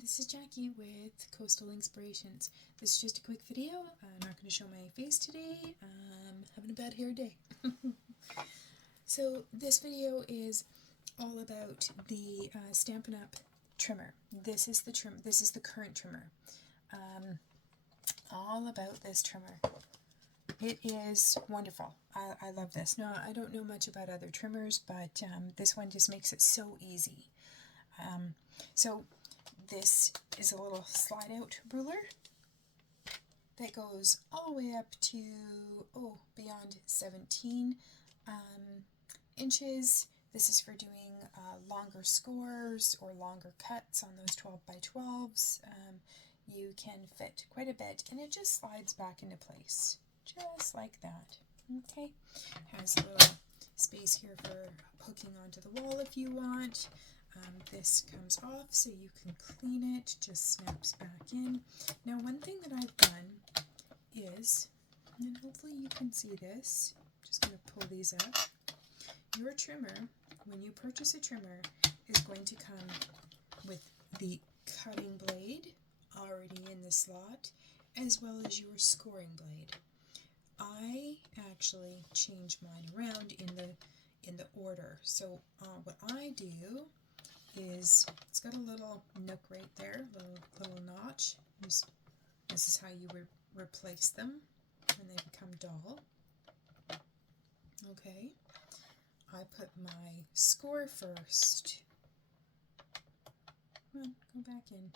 this is Jackie with Coastal Inspirations. This is just a quick video. I'm not going to show my face today. I'm having a bad hair day. So this video is all about the Stampin' Up trimmer. This is the This is the current trimmer. All about this trimmer. It is wonderful. I love this. Now, I don't know much about other trimmers, but this one just makes it so easy. So this is a little slide out ruler that goes all the way up to, beyond 17 inches. This is for doing longer scores or longer cuts on those 12 by 12s. You can fit quite a bit, and it just slides back into place, just like that. Okay, has a little space here for hooking onto the wall if you want. This comes off so you can clean it, just snaps back in. Now, one thing that I've done is, and hopefully you can see this, just going to pull these up. Your trimmer, when you purchase a trimmer, is going to come with the cutting blade already in the slot, as well as your scoring blade. I actually change mine around in the order. So what I do is, it's got a little nook right there, little notch. This is how you replace them when they become dull. Okay, I put my score first. Come on, go back in.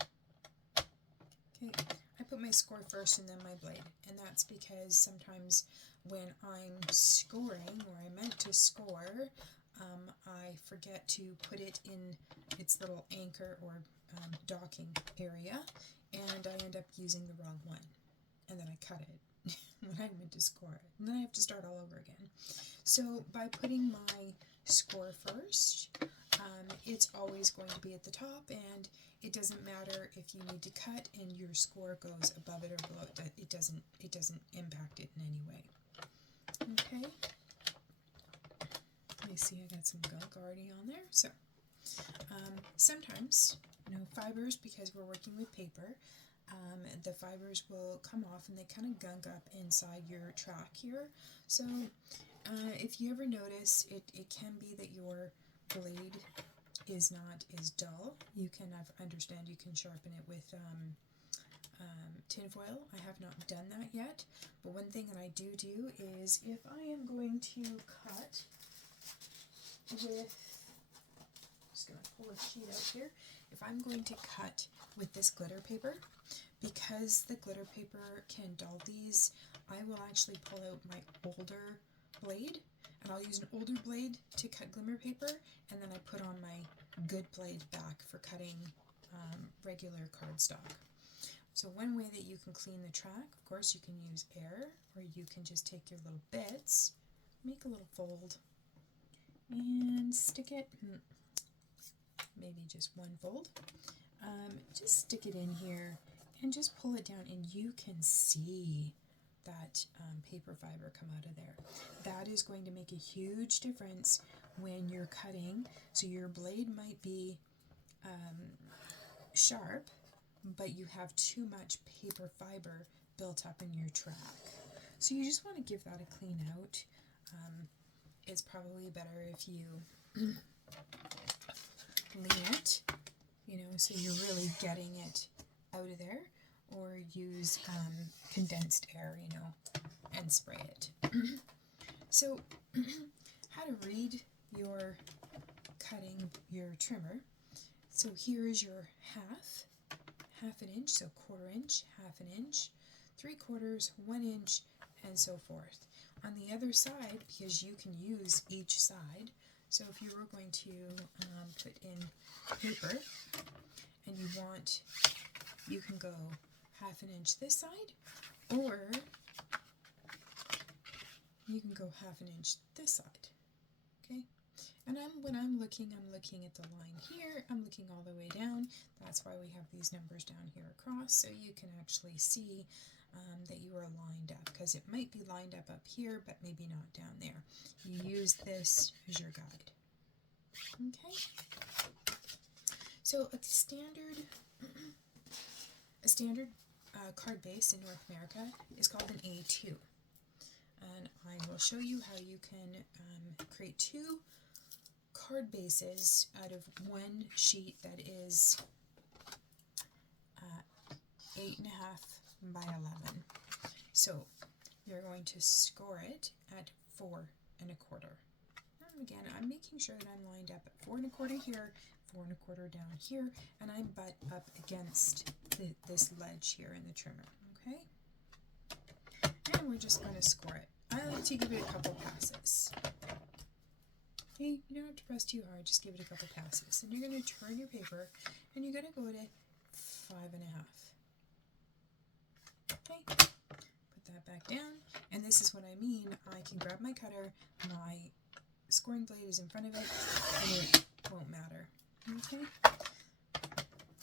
Okay, I put my score first and then my blade, and that's because sometimes when I'm scoring, or I meant to score, I forget to put it in its little anchor or docking area, and I end up using the wrong one, and then I cut it when I meant to score it, and then I have to start all over again. So by putting my score first, it's always going to be at the top, and it doesn't matter if you need to cut and your score goes above it or below it. It doesn't impact it in any way. Okay. You see I got some gunk already on there. So sometimes, fibers, because we're working with paper, the fibers will come off and they kind of gunk up inside your track here. So if you ever notice, it can be that your blade is not as dull. You can, I understand you can sharpen it with tin foil. I have not done that yet, but one thing that I do is, if I am going to cut with, just going to pull a sheet out here, if I'm going to cut with this glitter paper, because the glitter paper can dull these, I will actually pull out my older blade, and I'll use an older blade to cut glimmer paper, and then I put on my good blade back for cutting regular cardstock. So one way that you can clean the track, of course, you can use air, or you can just take your little bits, make a little fold, and stick it, maybe just one fold, just stick it in here and just pull it down, and you can see that paper fiber come out of there. That is going to make a huge difference when you're cutting. So your blade might be sharp, but you have too much paper fiber built up in your track. So you just want to give that a clean out. It's probably better if you lean it, so you're really getting it out of there, or use condensed air, and spray it. So how to read your cutting your trimmer. So here is your half an inch, so 1/4 inch, half an inch, 3/4, 1 inch, and so forth. On the other side, because you can use each side, so if you were going to put in paper and you can go half an inch this side, or you can go half an inch this side. Okay? And when I'm looking at the line here, I'm looking all the way down. That's why we have these numbers down here across, so you can actually see that you are lined up, because it might be lined up here, but maybe not down there. You use this as your guide. Okay? So a standard card base in North America is called an A2. And I will show you how you can create 2 card bases out of one sheet that is 8.5 by 11. So you're going to score it at 4 1/4. And again, I'm making sure that I'm lined up at 4 1/4 here, 4 1/4 down here, and I'm butt up against this ledge here in the trimmer. Okay, and we're just going to score it. I like to give it a couple passes. Okay, you don't have to press too hard, just give it a couple passes. And you're going to turn your paper, and you're going to go to 5 1/2. Okay, put that back down, and this is what I mean. I can grab my cutter, my scoring blade is in front of it, and it won't matter. Okay.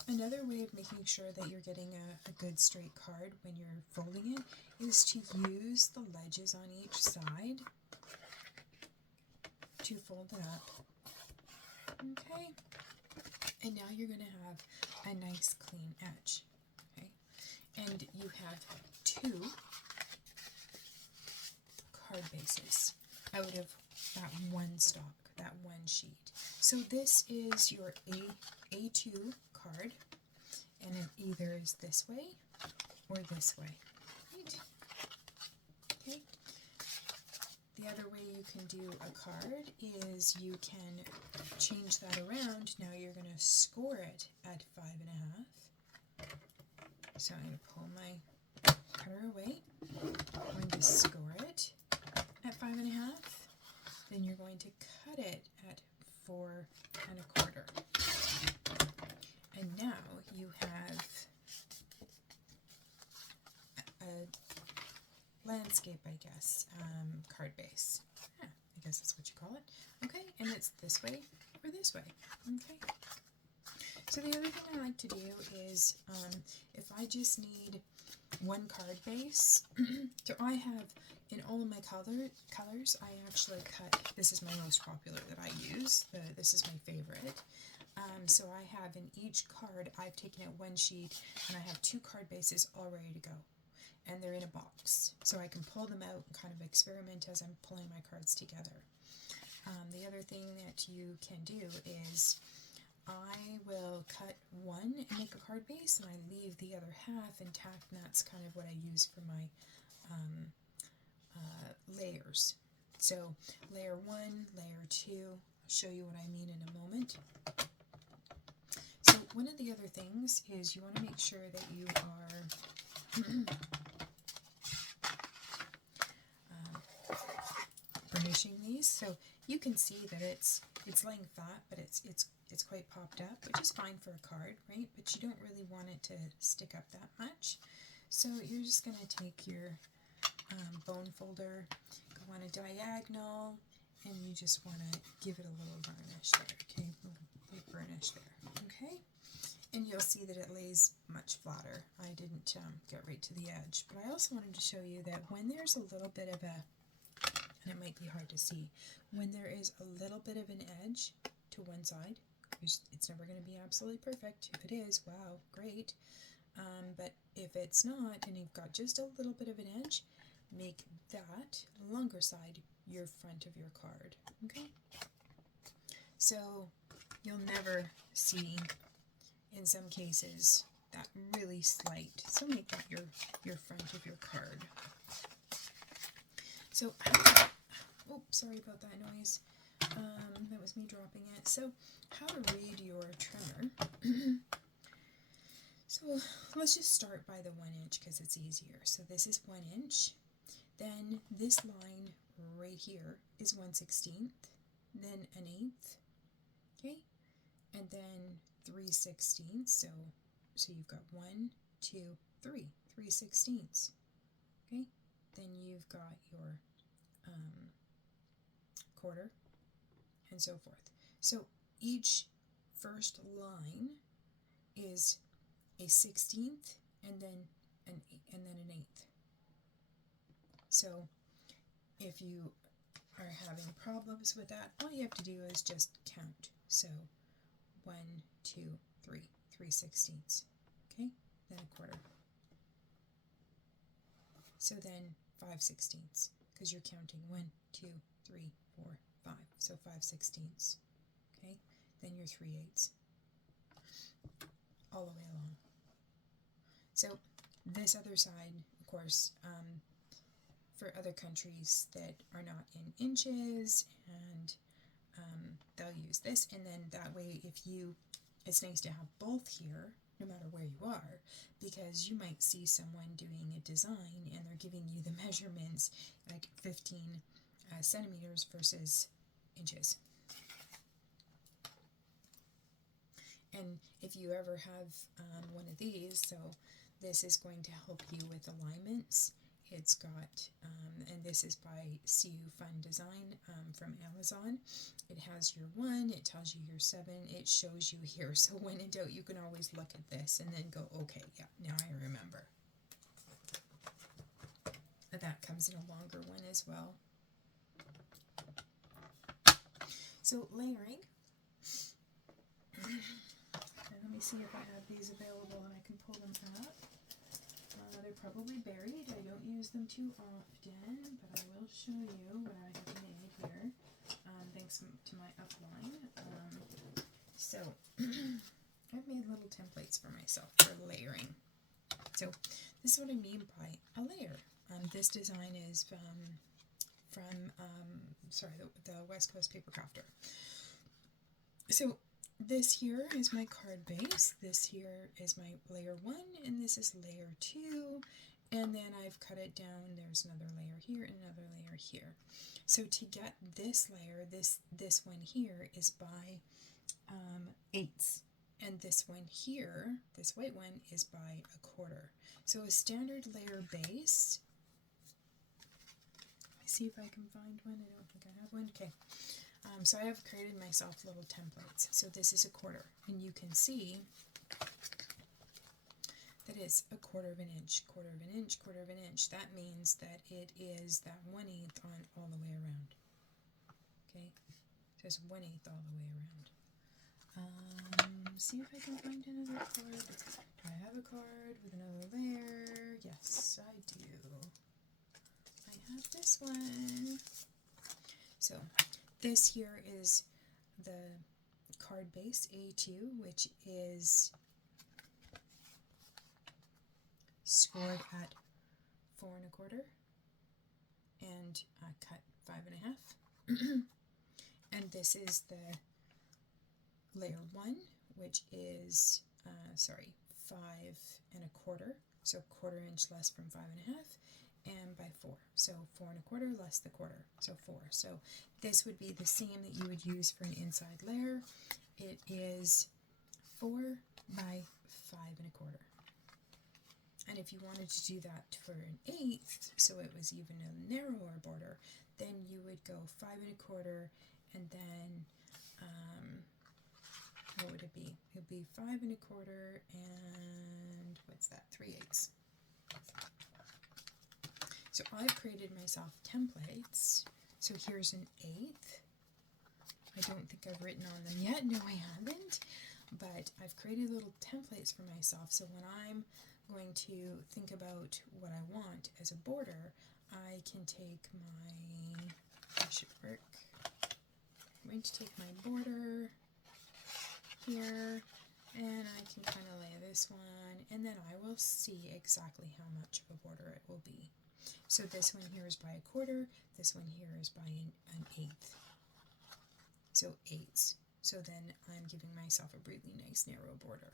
Another way of making sure that you're getting a good straight card when you're folding it is to use the ledges on each side to fold it up. Okay. And now you're going to have a nice clean edge. Okay. And you have 2 card bases out of that one stock, that one sheet. So this is your A2 card, and it either is this way or this way. Right? Okay. The other way you can do a card is you can change that around. Now you're going to score it at 5 1/2. So I'm going to pull my cutter away. I'm going to score it at 5 1/2. Then you're going to cut it at 4 1/4. And now you have a landscape, I guess, card base. Yeah, I guess that's what you call it. Okay, and it's this way or this way. Okay. So the other thing I like to do is, if I just need one card base, so I have, in all of my colors, I actually cut, this is my most popular that I use, this is my favorite. So I have in each card, I've taken out one sheet, and I have 2 card bases all ready to go. And they're in a box, so I can pull them out and kind of experiment as I'm pulling my cards together. The other thing that you can do is I will cut one and make a card base, and I leave the other half intact, and that's kind of what I use for my layers. So layer 1, layer 2, I'll show you what I mean in a moment. So one of the other things is you want to make sure that you are burnishing these. So you can see that it's laying flat, but it's quite popped up, which is fine for a card, right? But you don't really want it to stick up that much. So you're just going to take your bone folder, go on a diagonal, and you just want to give it a little varnish there, okay? A little burnish there, okay? And you'll see that it lays much flatter. I didn't get right to the edge, but I also wanted to show you that when there's a little bit of a, and it might be hard to see, when there is a little bit of an edge to one side, it's never going to be absolutely perfect. If it is, wow, great. But if it's not, and you've got just a little bit of an edge, make that longer side your front of your card, okay? So you'll never see, in some cases, that really slight. So make that your front of your card. So, oh, sorry about that noise. That was me dropping it. So, how to read your trimmer. So, let's just start by the 1 inch because it's easier. So, this is 1 inch. Then, this line right here is 1/16, then 1/8, okay? And then 3/16. So you've got 1, 2, 3, 3/16, okay? Then you've got your quarter, and so forth. So each first line is a 16th, and then an 1/8. So if you are having problems with that, all you have to do is just count. So 1, 2, 3/16, okay, then a quarter. So then 5/16, because you're counting 1, 2, 3, 4, 5, so 5/16, okay, then your 3/8, all the way along. So this other side, of course, for other countries that are not in inches, and they'll use this, and then that way it's nice to have both here, no matter where you are, because you might see someone doing a design and they're giving you the measurements like 15 centimeters versus inches. And if you ever have one of these, so this is going to help you with alignments. It's got, and this is by CU Fun Design from Amazon. It has your 1, it tells you your 7, it shows you here. So when in doubt, you can always look at this and then go, okay, yeah, now I remember. That comes in a longer one as well. So layering. And let me see if I have these available and I can pull them up. They're probably buried. I don't use them too often, but I will show you what I have made here, thanks to my upline. So I've made little templates for myself for layering. So this is what I mean by a layer. This design is from the West Coast Paper Crafter. So this here is my card base, this here is my layer 1, and this is layer 2, and then I've cut it down, there's another layer here and another layer here. So to get this layer, this one here is by 8ths, and this one here, this white one, is by 1/4. So a standard layer base, let me see if I can find one, I don't think I have one, okay. So I have created myself little templates. So this is 1/4, and you can see that it's 1/4 of an inch, 1/4 of an inch, 1/4 of an inch. That means that it is that 1/8 on all the way around. Okay, so it's 1/8 all the way around. See if I can find another card. Do I have a card with another layer? Yes, I do. I have this one. So this here is the card base A2, which is scored at 4 1/4 and cut 5 1/2. And this is the layer 1, which is 5 1/4, so 1/4 inch less from 5 1/2. And by 4, so 4 1/4 less the 1/4, so 4. So this would be the same that you would use for an inside layer. It is 4 by 5 1/4. And if you wanted to do that for an 1/8, so it was even a narrower border, then you would go 5 1/4, and then what would it be? It would be 5 1/4, and what's that? 3/8. So I've created myself templates. So here's an 1/8. I don't think I've written on them yet. No, I haven't. But I've created little templates for myself. So when I'm going to think about what I want as a border, I can take that should work. I'm going to take my border here, and I can kind of lay this one, and then I will see exactly how much of a border it will be. So this one here is by 1/4, this one here is by an 1/8. So 8ths. So then I'm giving myself a really nice narrow border.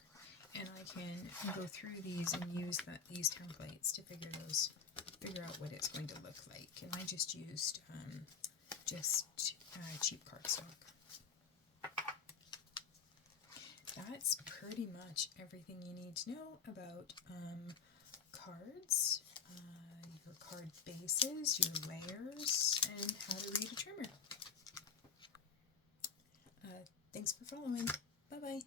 And I can go through these and use these templates to figure out what it's going to look like. And I just used cheap cardstock. That's pretty much everything you need to know about cards, your card bases, your layers, and how to read a trimmer. Thanks for following. Bye-bye.